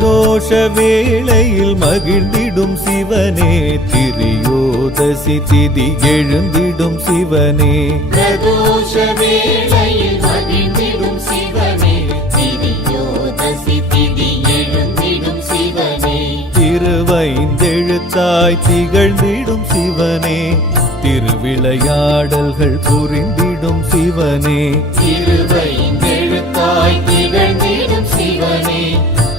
பிரதோஷ வேளையில் மகிழ்ந்திடும் சிவனே, திரியோதசி திதி எழுந்திடும் சிவனே. பிரதோஷ வேளையில் மகிழ்ந்திடும் சிவனே, திரியோதசி திதி எழுந்திடும் சிவனே. திருவைந்தெழுத்தாய் திகழ்ந்திடும் சிவனே, திருவிளையாடல்கள் புரிந்திடும் சிவனே. திருவைந்தெழுத்தாய் திகழ்ந்திடும் சிவனே,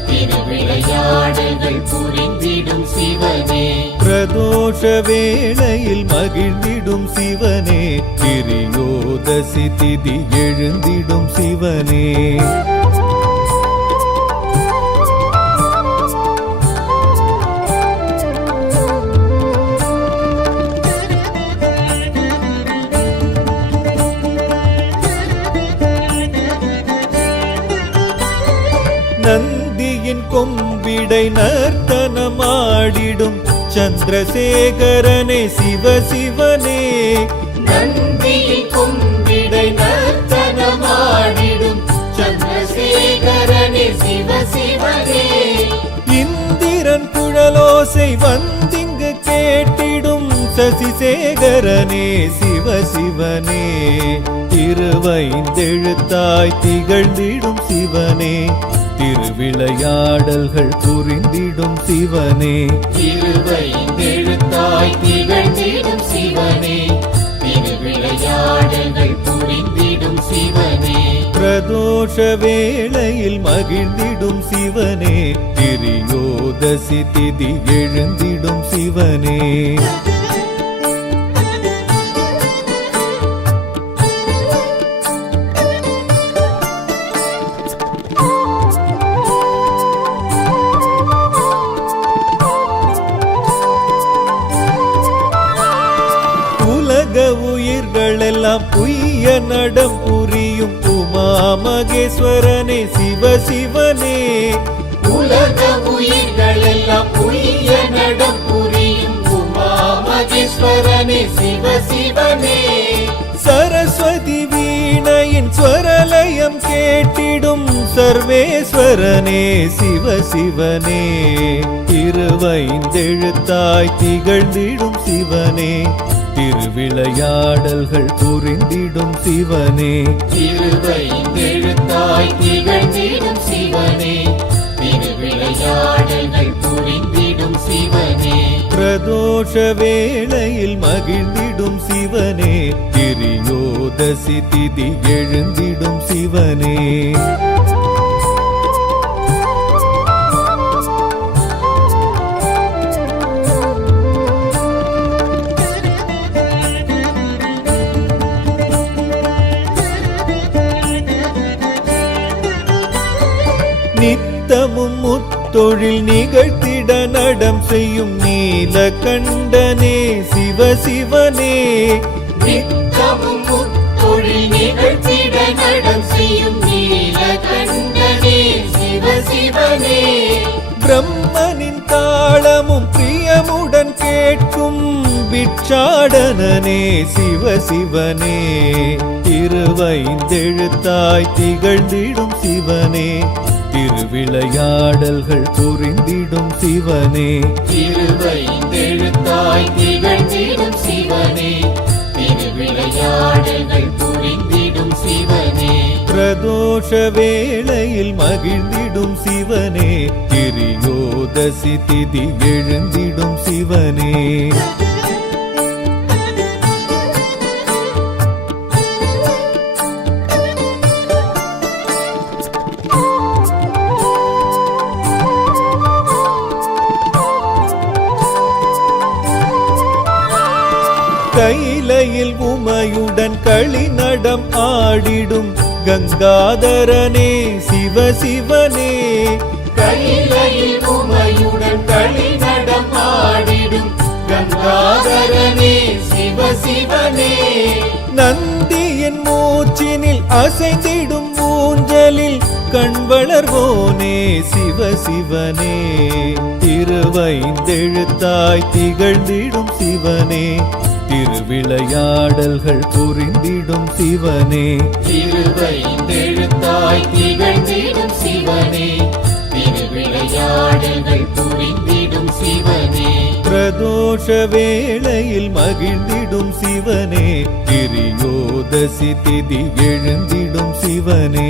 திருவிளையாடல்கள் புரிந்திடும் சிவனே. பிரதோஷ வேளையில் மகிழ்ந்திடும் சிவனே, திரியோதசி திதி எழுந்திடும் சிவனே. நந்தியின் கொம்பிடை நர்த்தனமாடிடும் சந்திரசேகரனே சிவசிவனே. நந்தியின் கொம்பிடை நர்த்தனமாடிடும் சந்திரசேகரனே சிவசிவனே. இந்திரன் குழலோசை வந்திங்கு கேட்டிடும் சசிசேகரனே சிவசிவனே. திருவைந்தெழுத்தாய் திகழ்ந்திடும் சிவனே, திருவிளையாடல்கள் புரிந்திடும் சிவனே. திருவைந்தெழுத்தாய் திகழ்ந்திடும் சிவனே, திருவிளையாடல்கள் புரிந்திடும் சிவனே. பிரதோஷ வேளையில் மகிழ்ந்திடும் சிவனே, திரியோதசி திதி எழுந்திடும் சிவனே. உயிர்களெல்லாம் புய்ய நடம் புரியும் உமா மகேஸ்வரனே சிவசிவனே. உலக உயிர்களெல்லாம் புய்ய நடம் புரியும் உமா மகேஸ்வரனே சிவசிவனே. சரஸ்வதி வீணையின் ஸ்வரலயம் கேட்டிடும் சர்வேஸ்வரனே சிவசிவனே. திருவைந்தெழுத்தாய் திகழ்ந்திடும் சிவனே, திருவிளையாடல்கள் புரிந்திடும் சிவனே. திருவைந்தெழுத்தாய் திகழ்ந்திடும் சிவனே, திருவிளையாடல்கள் புரிந்திடும் சிவனே. பிரதோஷ வேளையில் மகிழ்ந்திடும் சிவனே, திரியோதசி திதி எழுந்திடும் சிவனே. நித்தமும் முத்தொழில் நிகழ்த்திட நடம் செய்யும் நீலகண்டனே சிவசிவனே. நித்தமும் முத்தொழில் நிகழ்த்திட நடம் செய்யும் நீலகண்டனே சிவசிவனே. பிரம்மனின் தாளமும் பிரியமுடன் கேட்கும் பிட்சாடனனே சிவசிவனே. திருவைந்தெழுத்தாய் திகழ்ந்திடும் சிவனே, திருவிளையாடல்கள் புரிந்திடும் சிவனே. திருவைந்தெழுத்தாய் திகழ்ந்திடும் சிவனே, திருவிளையாடல்கள் புரிந்திடும் சிவனே. பிரதோஷ வேளையில் மகிழ்ந்திடும் சிவனே, திரியோதசி திதி எழுந்திடும் சிவனே. கைலையில் உமையுடன் களிநடம் ஆடிடும் கங்காதரனே சிவசிவனே. கைலையில் உமையுடன் களிநடம் ஆடிடும் கங்காதரனே சிவசிவனே. நந்தியின் மூச்சினில் அசைந்திடும் ஊஞ்சலில் கண்வளர்வோனே சிவசிவனே. திருவைந்தெழுத்தாய் திகழ்ந்திடும் சிவனே, திருவிளையாடல்கள் புரிந்திடும் சிவனே. திருவைந்தெழுத்தாய் திகழ்ந்திடும் சிவனே, திருவிளையாடல்கள் திருவிளையாடல்கள் புரிந்திடும் சிவனே பிரதோஷ வேளையில் மகிழ்ந்திடும் சிவனே திரியோதசி திதி எழுந்திடும் சிவனே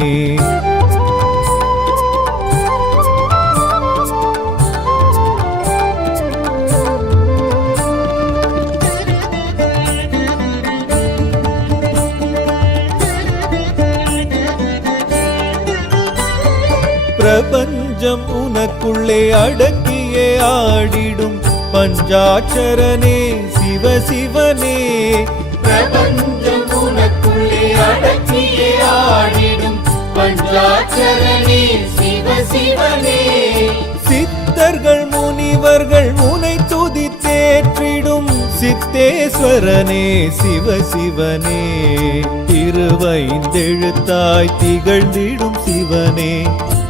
பிரபஞ்சம் உனக்குள்ளே அடக்கியே ஆடிடும் பஞ்சாட்சரனே சிவசிவனே பிரபஞ்சம் உனக்குள்ளே அடக்கியே ஆடிடும் பஞ்சாட்சரனே சிவசிவனே சித்தர்கள் முனிவர்கள் உனை துதித்தேற்றிடும் சித்தேஸ்வரனே சிவசிவனே திருவைந்தெழுத்தாய் திகழ்ந்திடும் சிவனே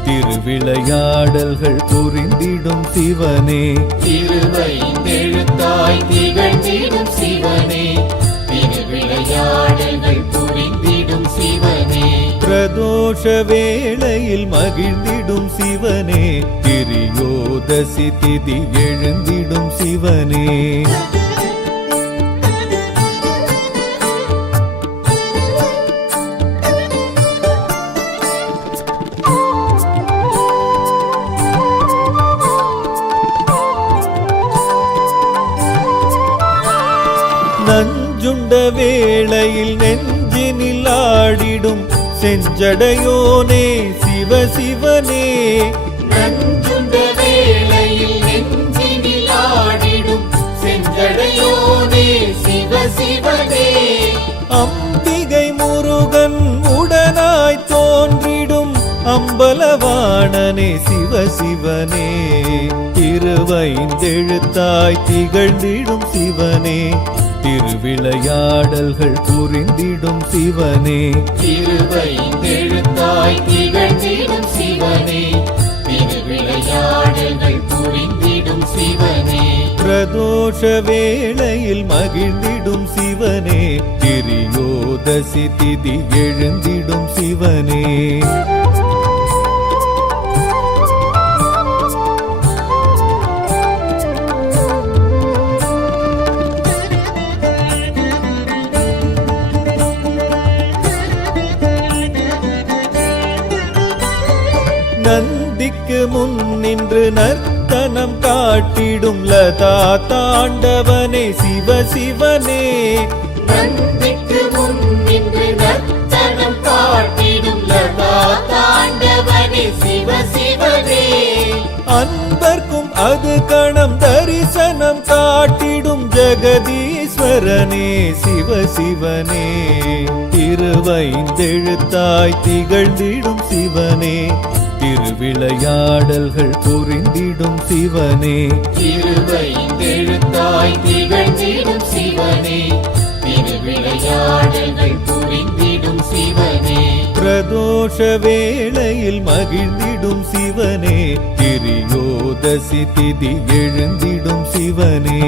திருவிளையாடல்கள் புரிந்திடும் சிவனே திருவைந்தெழுத்தாய் திகழ்ந்திடும் சிவனே திருவிளையாடல்கள் புரிந்திடும் சிவனே பிரதோஷ வேளையில் மகிழ்ந்திடும் சிவனே திரியோதசி திதி எழுந்திடும் சிவனே நஞ்சுண்ட வேளையில் நெஞ்சினில் ஆடிடும் செஞ்சடையோனே சிவசிவனே நஞ்சுண்ட வேளையில் நெஞ்சினில் ஆடிடும் செஞ்சடையோனே சிவசிவனே அம்பிகை முருகன் உடனாய் தோன்றிடும் அம்பலவாணனே சிவசிவனே திருவைந்தெழுத்தாய் திகழ்ந்திடும் சிவனே திருவிளையாடல்கள் புரிந்திடும் சிவனே திருவைந்தெழுத்தாய் திகழ்ந்திடும் சிவனே திருவிளையாடல்கள் புரிந்திடும் சிவனே பிரதோஷ வேளையில் மகிழ்ந்திடும் சிவனே திரியோதசி திதி எழுந்திடும் சிவனே நந்திக்கு முன் நின்று நர்த்தனம் காட்டிடும் லதா தாண்டவனே சிவசிவனே நந்திக்கு முன் நின்று நர்த்தனம் காட்டிடும் லதா தாண்டவனே சிவசிவனே அன்பர்க்கும் அது கணம் தரிசனம் காட்டிடும் ஜெகதீஸ்வரனே சிவசிவனே திருவைந்தெழுத்தாய் திகழ்ந்திடும் சிவனே திருவிளையாடல்கள் புரிந்திடும் சிவனே திருவைந்தெழுத்தாய் திகழ்ந்திடும் சிவனே திருவிளையாடல்கள் புரிந்திடும் சிவனே பிரதோஷ வேளையில் மகிழ்ந்திடும் சிவனே திரியோதசி திதி எழுந்திடும் சிவனே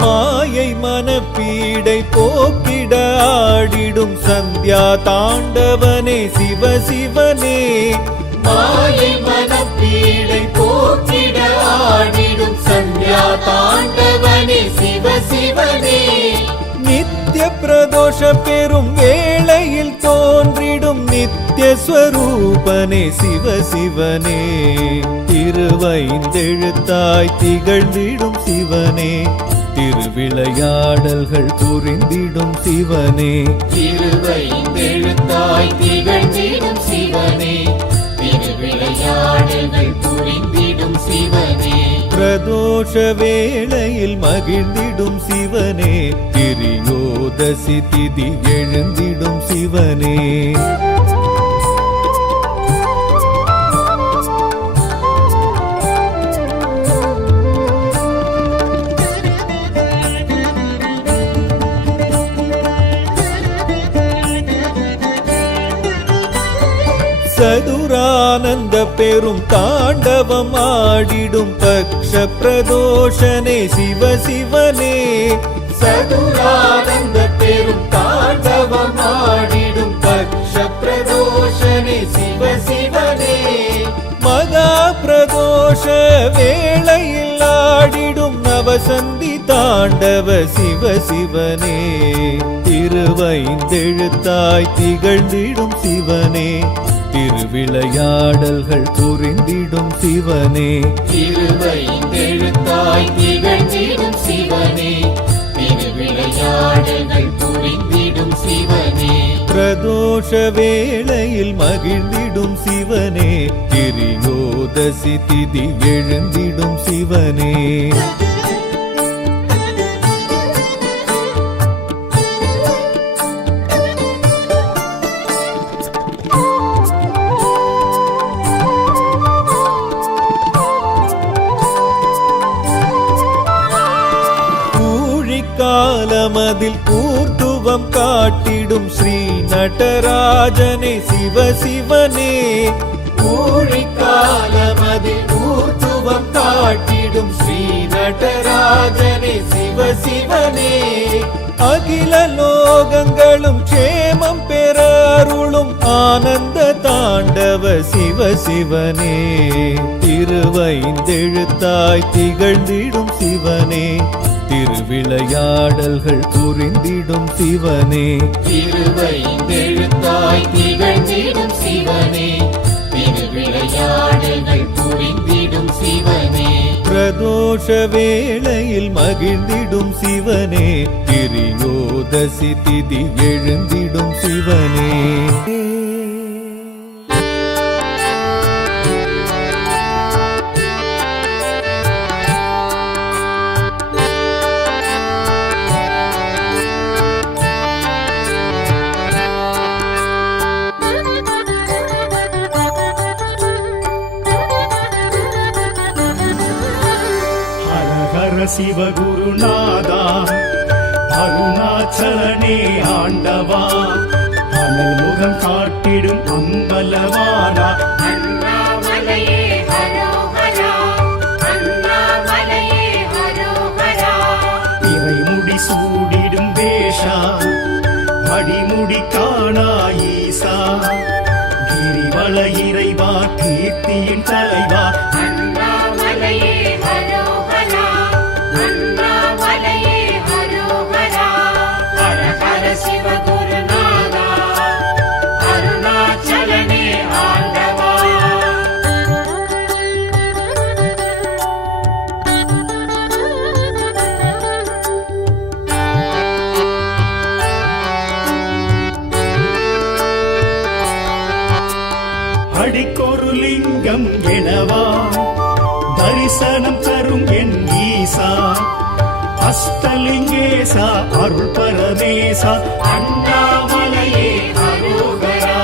மாயை மனப்பீடை போக்கிட ஆடிடும் சந்தியா தாண்டவனே சிவசிவனே மாயை மனப்பீடை போக்கிட ஆடிடும் சந்தியா தாண்டவனே சிவசிவனே நித்ய பிரதோஷ பெரும் வேளையில் தோன்றிடும் நித்ய ஸ்வரூபனே சிவசிவனே திருவைந்தெழுத்தாய் திகழ்ந்திடும் சிவனே திருவிளையாடல்கள் புரிந்திடும் சிவனே திருவைந்தெழுத்தாய் திகழ்ந்திடும் சிவனே திருவிளையாடல்கள் புரிந்திடும் சிவனே பிரதோஷ வேளையில் மகிழ்ந்திடும் சிவனே திரியோதசி திதி எழுந்திடும் சிவனே சதுரானந்த பெரும் தாண்டவம் ஆடிடும் பக்ஷ பிரதோஷனே சிவ சிவனே சதுரானந்த பெரும் தாண்டவம் ஆடிடும் பக்ஷ பிரதோஷனே சிவ சிவனே மகா பிரதோஷ வேளையில் ஆடிடும் நவசந்தி தாண்டவ சிவ சிவனே திருவைந்தெழுத்தாய் திகழ்ந்திடும் சிவனே திருவிளையாடல்கள் புரிந்திடும் சிவனே திருவைந்தெழுத்தாய் திகழ்ந்திடும் சிவனே திருவிளையாடல்கள் புரிந்திடும் சிவனே பிரதோஷ வேளையில் மகிழ்ந்திடும் சிவனே திரியோதசி திதி எழுந்திடும் சிவனே காலமதில் ஊர்துவம் காட்டிடும் ஸ்ரீ நடராஜனே சிவ சிவனே ஊழிக்காலமதில் ஊர்துவம் காட்டிடும் ஸ்ரீ நடராஜனே சிவ சிவனே அகில லோகங்களும் க்ஷேமம் பெற அருளும் ஆனந்த தாண்டவ சிவ சிவனே திருவைந்தெழுத்தாய் திகழ்ந்திடும் சிவனே திருவிளையாடல்கள் புரிந்திடும் சிவனே திருவைந்தெழுத்தாய் திகழ்ந்திடும் சிவனே திருவிளையாடல்கள் புரிந்திடும் சிவனே பிரதோஷ வேளையில் மகிழ்ந்திடும் சிவனே திரியோதசி திதி எழுந்திடும் சிவனே சிவகுருநாதா அருணாச்சலனே ஆண்டவா அனல் முகம் காட்டிடும் அம்பலவானா அண்ணாமலையே ஹரோஹரா அண்ணாமலையே ஹரோஹரா இறைமுடி சூடிடும் வேஷா அடிமுடி காணா ஈசா கிரிவல இறைவா கீர்த்தியின் தலைவா அண்ணாமலையே ஹரோஹரா அண்ணாமலையே ஹரோஹரா ஹர ஹர சிவகுருநாதா அருணாச்சலனே ஆண்டவா அடிக்கொரு லிங்கம் எனவா தரிசனம் தரும் என் ஈசா அஷ்டலிங்கேசா அருள் பரமேசா அண்ணாமலையே ஹரோஹரா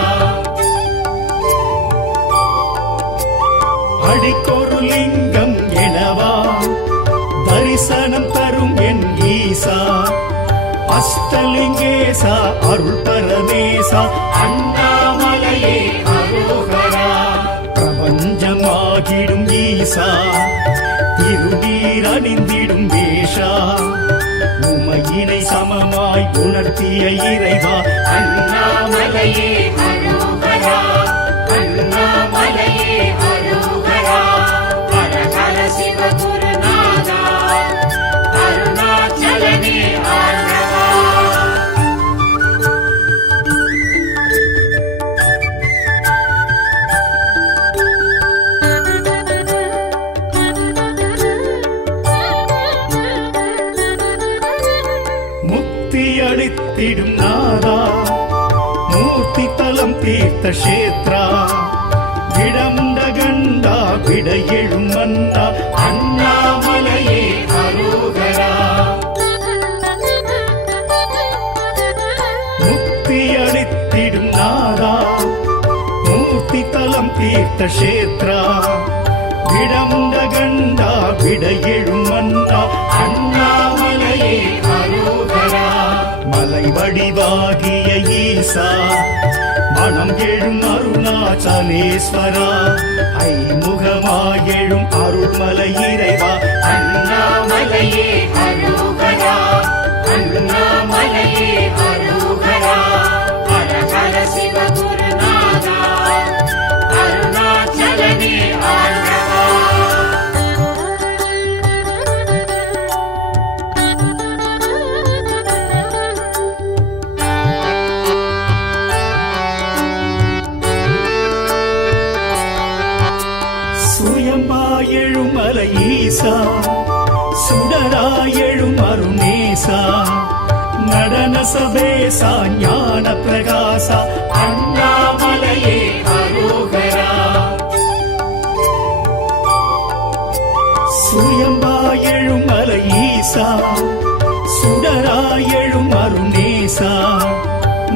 அடிக்கொரு லிங்கம் எனவா தரிசனம் தரும் என் ஈசா அஷ்டலிங்கேசா அருள் பரமேசா அண்ணாமலையே ஹரோஹரா பிரபஞ்சமாகிடும் ஈசா திருநீர் அணிந்திடும் வேஷா உமையினை சமமாய் உணர்த்திய இறைவா அண்ணாமலையே ஹரோஹரா அண்ணாமலையே ஹரோஹரா ஹர ஹர சிவகுருநாதா அருணாச்சலனே ஆண்டவா முக்தி அளித்திடும் நாதா மூர்த்தி தலம் தீர்த்த கஷேத்ரா விடமுண்ட கண்டா விட எழும் மன்னா அண்ணாமலையே ஹரோஹரா முக்தி அளித்திடும் நாதா மூர்த்தி தலம் தீர்த்த கஷேத்ரா விடமுண்ட கண்டா விட எழும் மன்னா அண்ணாமலையே ஹரோஹரா மலை வடிவாகிய ஈசா மனம் எழும் அருணாச்சலேஸ்வரா ஐமுகமாயெழும் அருள்மலை இறைவா அண்ணாமலையே அரோகரா அண்ணாமலையே அரோகரா ஹர ஹர சிவ குருநாதா அருணாச்சலனே ஆண்டவா சுயம்பாயெழும் மலை ஈசா சுடராயெழும் அருணேசா நடன சபேசா ஞான பிரகாசா அண்ணாமலையே அரோகரா சுயம்பாயெழும் மலை ஈசா சுடராயெழும் அருணேசா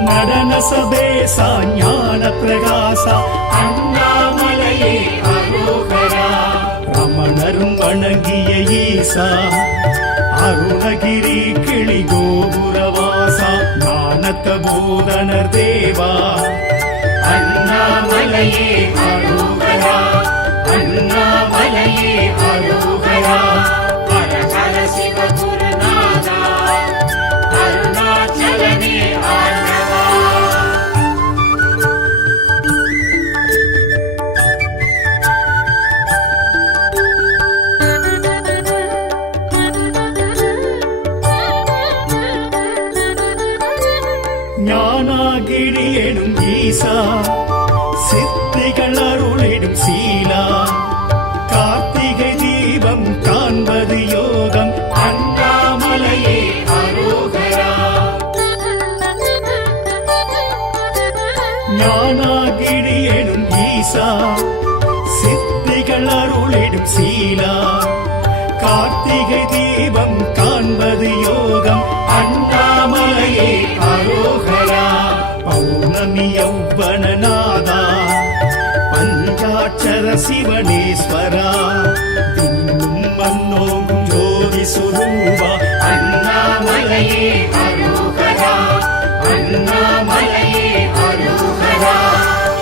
நடன சபேசா ஞான பிரகாசா அண்ணாமலையே அரோகரா ரமணரும் வணங்கிய ஈசா அருணகிரி கிளி கோபுரவாசா ஞானத்த போதனர் தேவா அண்ணாமலையே அரோகரா அண்ணாமலையே அரோகரா ஹர ஹர சிவ குருநாதா அருணாச்சலனே ஆண்டவா ஞானாகிரி எனும் ஈசா சித்திகள் அருளிடும் சீலா கார்த்திகை தீபம் காண்பது யோகம் அண்ணாமலையே அரோகரா ஞானாகிரி எனும் ஈசா சித்திகள் அருளிடும் சீலா கார்த்திகை தீபம் காண்பது யோகம் அண்ணாமலையே அரோகரா பௌர்ணமி யௌவனநாதா பஞ்சாட்சர சிவனேஸ்வரா விண்ணும் மன்னோங்கும் ஜோதி சுரூபா அண்ணாமலையே அரோகரா அண்ணாமலையே அரோகரா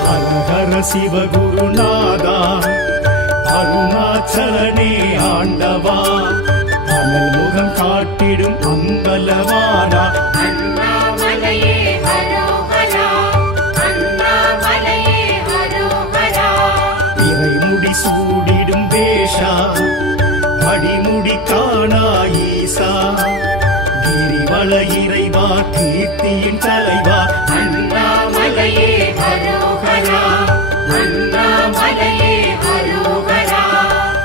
ஹர ஹர சிவகுருநாதா அருணாச்சலனே ஆண்டவா அனல் முகம் காட்டிடும் அம்பலவானா அண்ணாமலையே அரோகரா அண்ணாமலையே அரோகரா இறைமுடி சூடிடும் வேஷா அடிமுடி காணா ஈசா கிரிவல இறைவா கீர்த்தியின் தலைவா அண்ணாமலையே அரோகரா அண்ணாமலையே அரோகரா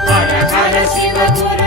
ஹர ஹர சிவ குரு